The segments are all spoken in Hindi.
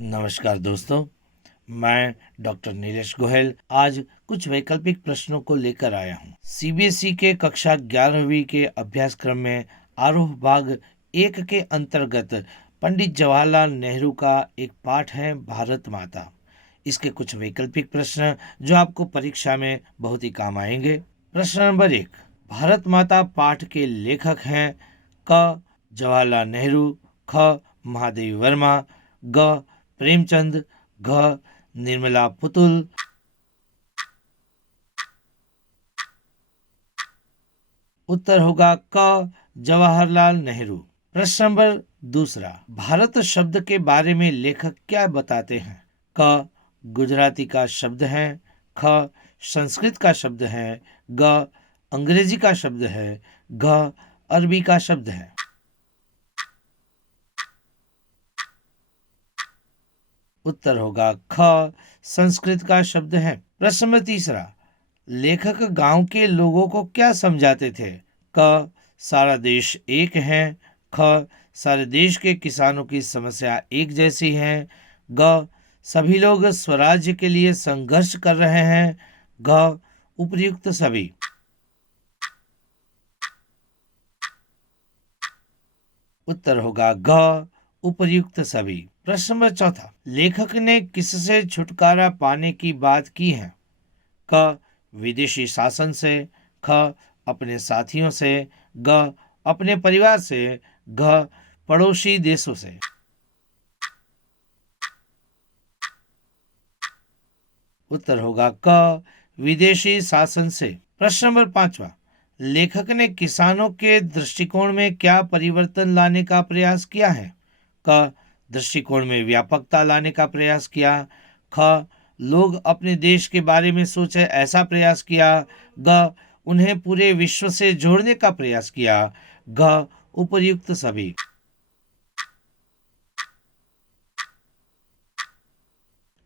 नमस्कार दोस्तों, मैं डॉक्टर नीलेश गोयल आज कुछ वैकल्पिक प्रश्नों को लेकर आया हूँ। सीबीएसई के कक्षा 11वीं के अभ्यासक्रम में आरोह भाग 1 के अंतर्गत पंडित जवाहरलाल नेहरू का एक पाठ है भारत माता। इसके कुछ वैकल्पिक प्रश्न जो आपको परीक्षा में बहुत ही काम आएंगे। प्रश्न नंबर 1, भारत माता पाठ के लेखक हैं क जवाहरलाल नेहरू, ख महादेवी वर्मा, ग प्रेमचंद, घ निर्मला पुतुल। उत्तर होगा क जवाहरलाल नेहरू। प्रश्न नंबर दूसरा, भारत शब्द के बारे में लेखक क्या बताते हैं? क गुजराती का शब्द है, ख संस्कृत का शब्द है, ग अंग्रेजी का शब्द है, घ अरबी का शब्द है। उत्तर होगा ख संस्कृत का शब्द है। प्रश्न नंबर तीसरा, लेखक गांव के लोगों को क्या समझाते थे? क सारा देश एक है, ख सारे देश के किसानों की समस्या एक जैसी है, ग सभी लोग स्वराज्य के लिए संघर्ष कर रहे हैं, घ उपर्युक्त सभी। उत्तर होगा घ उपर्युक्त सभी। प्रश्न नंबर चौथा, लेखक ने किससे छुटकारा पाने की बात की है? क विदेशी शासन से, ख अपने साथियों से, ग अपने परिवार से, घ पड़ोसी देशों से। उत्तर होगा क विदेशी शासन से। प्रश्न नंबर पांचवा, लेखक ने किसानों के दृष्टिकोण में क्या परिवर्तन लाने का प्रयास किया है? क दृष्टिकोण में व्यापकता लाने का प्रयास किया, ख लोग अपने देश के बारे में सोचे ऐसा प्रयास किया, ग उन्हें पूरे विश्व से जोड़ने का प्रयास किया, घ उपर्युक्त सभी।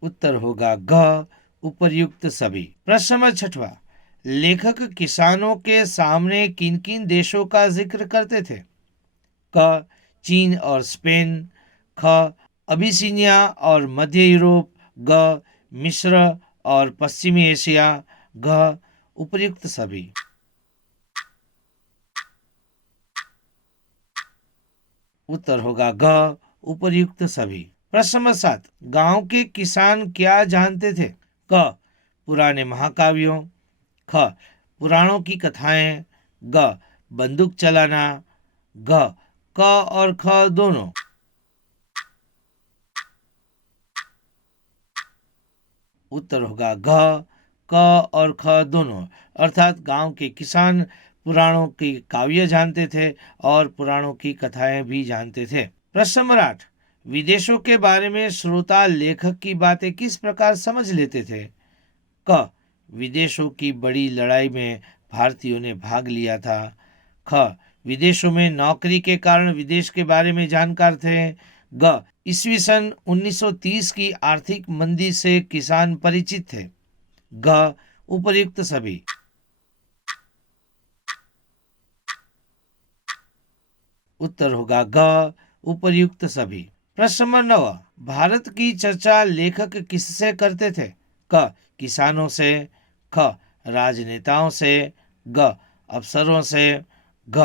उत्तर होगा घ उपर्युक्त सभी। प्रश्न नंबर छठवा, लेखक किसानों के सामने किन किन देशों का जिक्र करते थे? क चीन और स्पेन, ख अबिसिनिया और मध्य यूरोप, ग मिस्र और पश्चिमी एशिया, घ उपर्युक्त सभी। उत्तर होगा घ उपर्युक्त सभी। प्रश्न नंबर 7, गांव के किसान क्या जानते थे? क पुराने महाकाव्यों, ख पुराणों की कथाएं, ग बंदूक चलाना, घ क और ख दोनों। उत्तर होगा घ क और ख दोनों, अर्थात गांव के किसान पुराणों की काव्य जानते थे और पुराणों की कथाएं भी जानते थे। प्रश्न नंबर 8, विदेशों के बारे में श्रोता लेखक की बातें किस प्रकार समझ लेते थे? क विदेशों की बड़ी लड़ाई में भारतीयों ने भाग लिया था, ख विदेशों में नौकरी के कारण विदेश के बारे में जानकार थे, ग ईस्वी सन 1930 की आर्थिक मंदी से किसान परिचित थे, घ उपर्युक्त सभी। उत्तर होगा घ उपर्युक्त सभी। प्रश्न नंबर 9, भारत की चर्चा लेखक किससे करते थे? क किसानों से, ख राजनेताओं से, ग अफसरों से, घ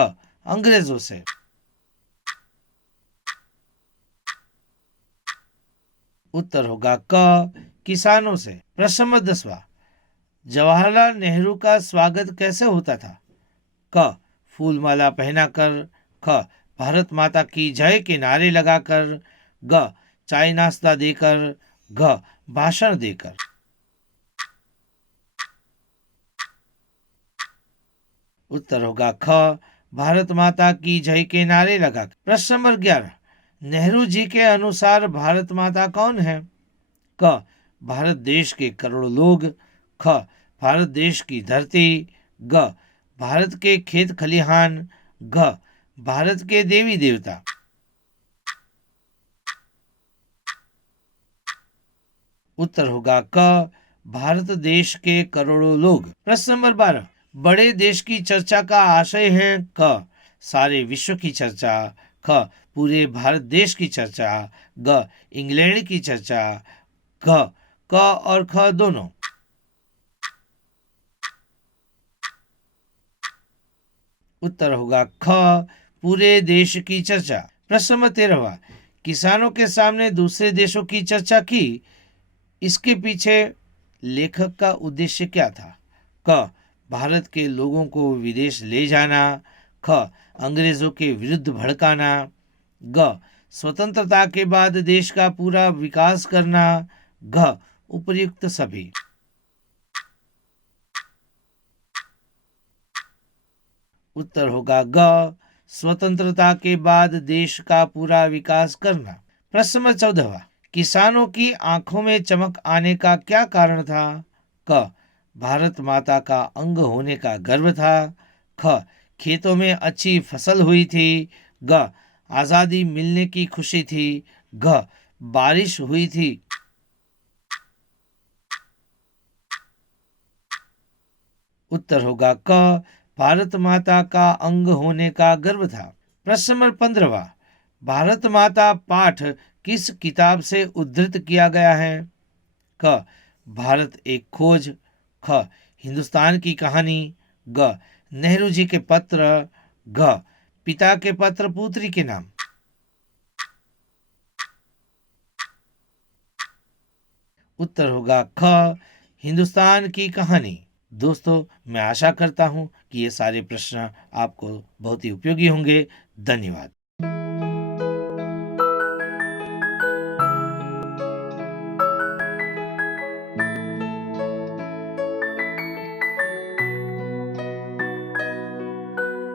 अंग्रेजों से। उत्तर होगा क किसानों से। प्रश्न नंबर 10, जवाहरलाल नेहरू का स्वागत कैसे होता था? क फूलमाला पहनाकर, ख भारत माता की जय के नारे लगाकर, ग चाय नाश्ता देकर, घ भाषण देकर। उत्तर होगा ख भारत माता की जय के नारे लगाकर। प्रश्न नंबर 11, नेहरू जी के अनुसार भारत माता कौन है? क भारत देश के करोड़ों लोग, ख भारत देश की धरती, ग भारत के खेत खलिहान, घ भारत के देवी देवता। उत्तर होगा क भारत देश के करोड़ों लोग। प्रश्न नंबर 12, बड़े देश की चर्चा का आशय है? क सारे विश्व की चर्चा, ख पूरे भारत देश की चर्चा। ग इंग्लैंड की चर्चा। घ क और ख दोनों। उत्तर होगा ख, पूरे देश की चर्चा। प्रश्न नंबर 13वां, किसानों के सामने दूसरे देशों की चर्चा की, इसके पीछे लेखक का उद्देश्य क्या था? क भारत के लोगों को विदेश ले जाना। ख अंग्रेजों के विरुद्ध भड़काना। ग स्वतंत्रता के बाद देश का पूरा विकास करना। घ उपर्युक्त सभी। उत्तर होगा ग, स्वतंत्रता के बाद देश का पूरा विकास करना। प्रश्न नंबर 14वां, किसानों की आंखों में चमक आने का क्या कारण था? क भारत माता का अंग होने का गर्व था। ख खेतों में अच्छी फसल हुई थी। ग आजादी मिलने की खुशी थी। घ बारिश हुई थी। उत्तर होगा क, भारत माता का अंग होने का गर्व था। प्रश्न नंबर 15वां, भारत माता पाठ किस किताब से उद्धृत किया गया है? क भारत एक खोज। ख हिंदुस्तान की कहानी। ग नेहरू जी के पत्र। घ पिता के पत्र पुत्री के नाम। उत्तर होगा ख, हिंदुस्तान की कहानी। दोस्तों, मैं आशा करता हूं कि ये सारे प्रश्न आपको बहुत ही उपयोगी होंगे। धन्यवाद।